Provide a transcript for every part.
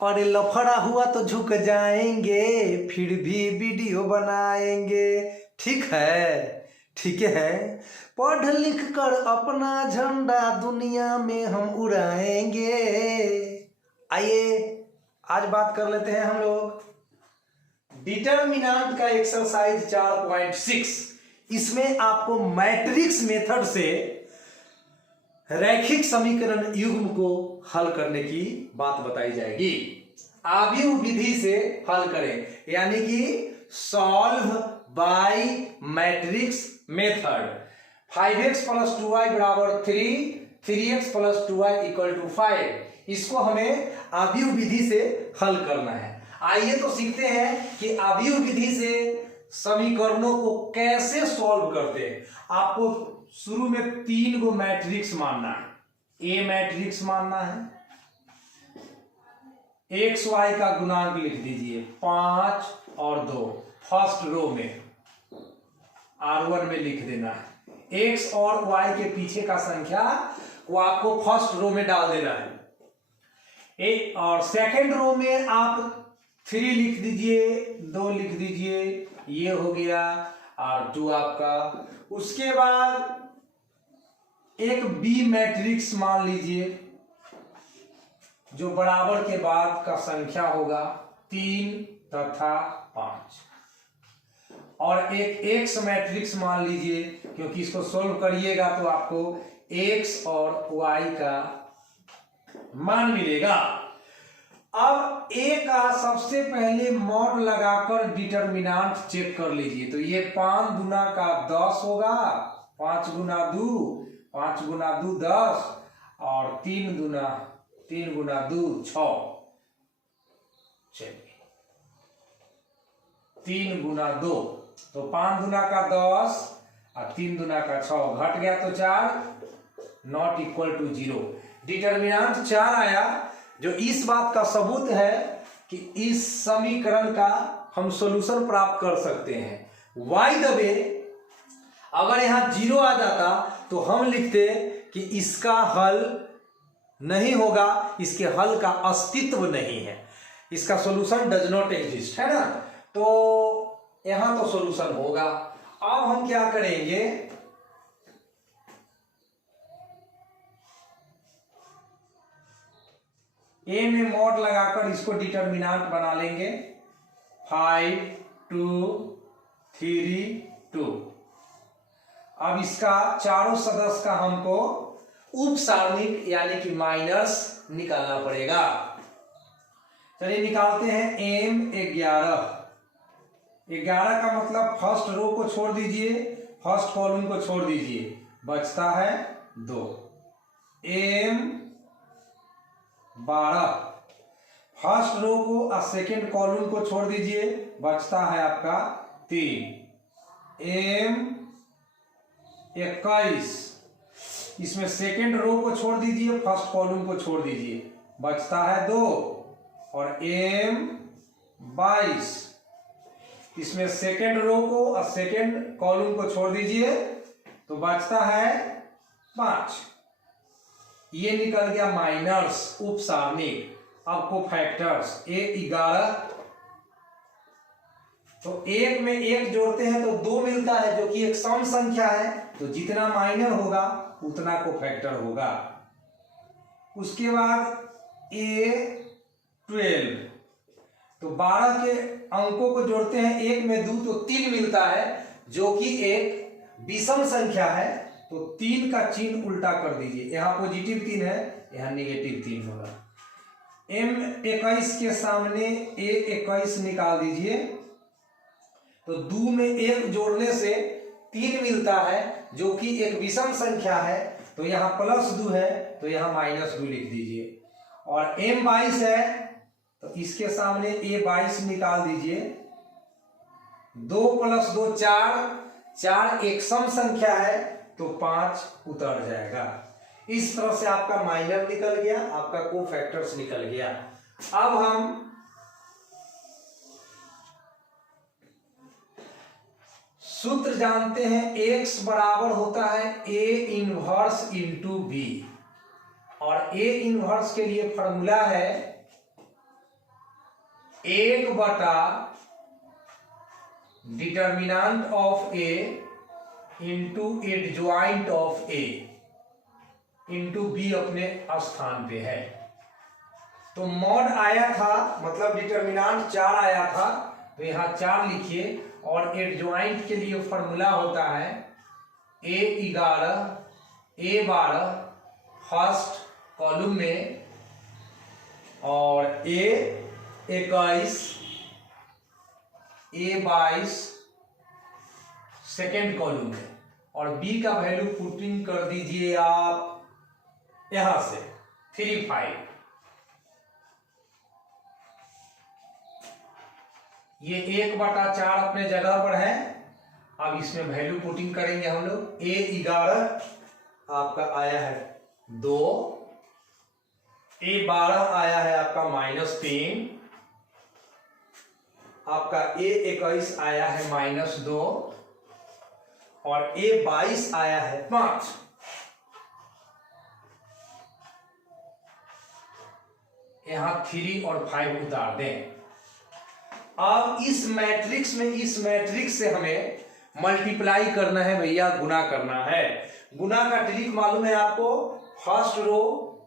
और लफड़ा हुआ तो झुक जाएंगे, फिर भी वीडियो बनाएंगे। ठीक है, ठीक है। पढ़ लिख कर अपना झंडा दुनिया में हम उड़ाएंगे। आइए आज बात कर लेते हैं हम लोग डिटरमिनेंट का एक्सरसाइज 4.6। इसमें आपको मैट्रिक्स मेथड से रैखिक समीकरण युग्म को हल करने की बात बताई जाएगी। आव्यूह विधि से हल करें, यानी कि solve by matrix method. 5x + 2y = 3, 3x + 2y = 5। इसको हमें आव्यूह विधि से हल करना है। आइए तो सीखते हैं कि आव्यूह विधि से समीकरणों को कैसे सॉल्व करते हैं। आपको शुरू में 3 गो मैट्रिक्स मानना है। ए मैट्रिक्स मानना है, एक्स वाई का गुणांक लिख दीजिए 5 और 2 फर्स्ट रो में, R1 में लिख देना है। एक्स और वाई के पीछे का संख्या वो आपको फर्स्ट रो में डाल देना है। और सेकंड रो में आप 3 लिख दीजिए, 2 लिख दीजिए, ये हो गया और 2 आपका। उसके बाद एक बी मैट्रिक्स मान लीजिए जो बराबर के बाद का संख्या होगा 3 तथा 5, और एक एक्स मैट्रिक्स मान लीजिए, क्योंकि इसको सोल्व करिएगा तो आपको एक्स और वाई का मान मिलेगा। अब ए का सबसे पहले मॉड लगाकर डिटरमिनेंट चेक कर लीजिए। तो ये 5 गुना का 10 होगा, 5 गुना 2 5 गुना 2 10, और 3 गुना 2 6। चलिए 3 गुना 2 तो 5 गुना का 10 और 3 गुना का 6 घट गया तो 4, नॉट इक्वल टू 0। डिटरमिनेंट 4 आया, जो इस बात का सबूत है कि इस समीकरण का हम सॉल्यूशन प्राप्त कर सकते हैं। वाई दबे अगर यहां 0 आ जाता तो हम लिखते कि इसका हल नहीं होगा, इसके हल का अस्तित्व नहीं है, इसका सॉल्यूशन डज नॉट एग्जिस्ट, है ना। तो यहां तो सॉल्यूशन होगा। अब हम क्या करेंगे, ए में मॉड लगाकर इसको डिटरमिनेंट बना लेंगे। 5 2 3 2। अब इसका चारों सदस्य का हमको उप सारणिक यानी कि माइनस निकालना पड़ेगा। चलिए निकालते हैं। एम 11 का मतलब फर्स्ट रो को छोड़ दीजिए, फर्स्ट कॉलम को छोड़ दीजिए, बचता है 2। एम 12 फर्स्ट रो को और सेकेंड कॉलम को छोड़ दीजिए, बचता है आपका 3। एम 21 इसमें सेकेंड रो को छोड़ दीजिए, फर्स्ट कॉलम को छोड़ दीजिए, बचता है 2। और एम 22 इसमें सेकेंड रो को और सेकेंड कॉलम को छोड़ दीजिए तो बचता है 5। ये निकल गया माइनस उप सारणिक। अब को फैक्टर्स ए 11, तो एक में एक जोड़ते हैं तो 2 मिलता है, जो कि एक सम संख्या है, तो जितना माइनर होगा उतना को फैक्टर होगा। उसके बाद ए 12, तो 12 के अंकों को जोड़ते हैं, एक में 2 तो 3 मिलता है, जो कि एक विषम संख्या है, तो 3 का चिन्ह उल्टा कर दीजिए। यहां पॉजिटिव 3 है, यहां नेगेटिव 3 होगा। एम 21 के सामने ए 21 निकाल दीजिए, तो 2 में 1 जोड़ने से 3 मिलता है, जो कि एक विषम संख्या है, तो यहां +2 है, तो यहां -2 लिख दीजिए। और एम 22 है, तो इसके सामने ए 22 निकाल दीजिए। 2 + 2 4 एक सम संख्या है, तो 5 उतर जाएगा। इस तरह से आपका माइनर निकल गया, आपका को फैक्टर्स निकल गया। अब हम सूत्र जानते हैं, x बराबर होता है A इनवर्स × B, और A इनवर्स के लिए फॉर्मूला है 1 बटा determinant of A into adjoint of A into B अपने स्थान पे है। तो मॉड आया था, मतलब डिटर्मिनेंट 4 आया था, तो यहां 4 लिखिए। और एडजॉइंट के लिए फॉर्मूला होता है A11 A12 फर्स्ट कॉलम में और A21 A22 सेकेंड कॉलम में, और बी का वैल्यू पुटिंग कर दीजिए आप यहां से 35। ये 1/4 अपने जगह पर है। अब इसमें वैल्यू पुटिंग करेंगे हम लोग। A11 आपका आया है 2, A12 आया है आपका -3, आपका A21 आया है -2 और A22 आया है 5। यहां 3 और 5 उतार दें। अब इस मैट्रिक्स से हमें मल्टीप्लाई करना है भैया, गुना करना है। गुना का ट्रिक मालूम है आपको, फर्स्ट रो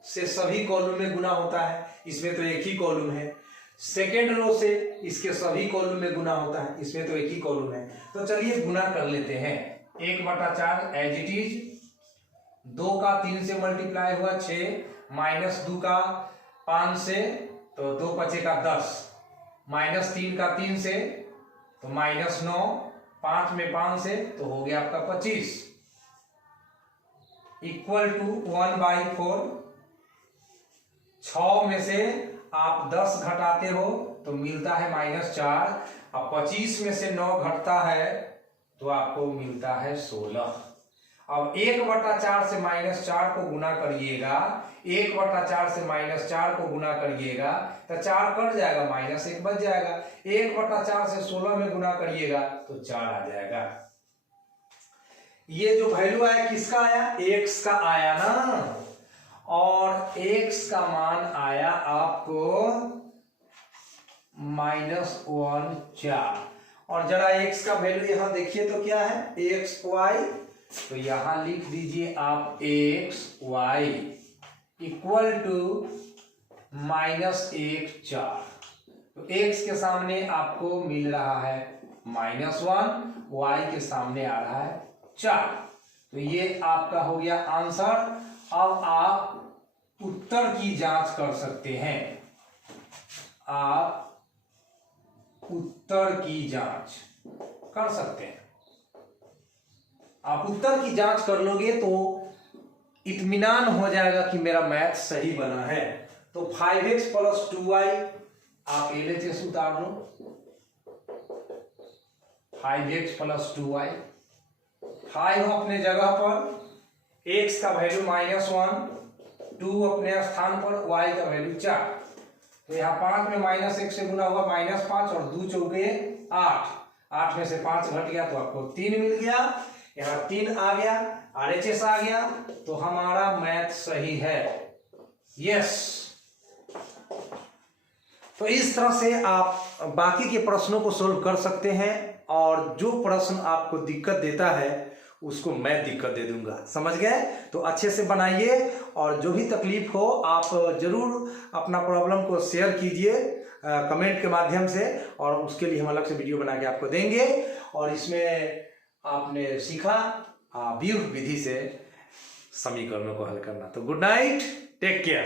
से सभी कॉलम में गुना होता है, इसमें तो एक ही कॉलम है। सेकेंड रो से इसके सभी कॉलम में गुना होता है, इसमें तो एक ही कॉलम है। तो चलिए गुना कर लेते हैं। 1/4 एज इट इज, 2 का 3 से मल्टीप्लाई हुआ 6, -2 का 5 से तो 2 बचेगा 10, -3 का 3 से तो -9, 5 में 5 से तो हो गया आपका 25, इक्वल टू 1/4। 6 में से आप 10 घटाते हो तो मिलता है -4। अब 25 में से 9 घटता है तो आपको मिलता है 16। अब 1/4 से -4 को गुना करिएगा, 1/4 से -4 को गुना करिएगा तो 4 कट जाएगा, -1 बच जाएगा। 1/4 से 16 में गुना करिएगा तो 4 आ जाएगा। ये जो वैल्यू आया किसका आया? x का आया ना, और x का मान आया आपको -1 4। और जरा x का वैल्यू यहां देखिए तो क्या है, xy, तो यहां लिख दीजिए आप xy इक्वल टू -1 4। तो x के सामने आपको मिल रहा है -1, y के सामने आ रहा है 4। तो ये आपका हो गया आंसर। अब आप उत्तर की जांच कर सकते हैं। आप उत्तर की जांच कर सकते हैं। आप उत्तर की जांच कर लोगे तो इत्मीनान हो जाएगा कि मेरा मैथ सही बना है। तो 5x + 2y आप LHS उतार लो। 5x + 2y, 5 अपने जगह पर, x का वैल्यू -1, 2 अपने स्थान पर, y का वैल्यू 4। तो यहाँ 5 में -1 से गुना हुआ -5 और 2 चौके 8, 8 में से 5 घट गया तो आपको 3 मिल गया। यहाँ 3 आ गया, RHS आ गया, तो हमारा मैथ सही है। यस। तो इस तरह से आप बाकी के प्रश्नों को सोल्व कर सकते हैं, और जो प्रश्न आपको दिक्कत देता है उसको मैं दिक्कत दे दूंगा। समझ गए? तो अच्छे से बनाइए, और जो भी तकलीफ हो आप जरूर अपना प्रॉब्लम को शेयर कीजिए कमेंट के माध्यम से, और उसके लिए हम अलग से वीडियो बना के आपको देंगे। और इसमें आपने सीखा व्यूह विधि से समीकरणों को हल करना। तो गुड नाइट, टेक केयर।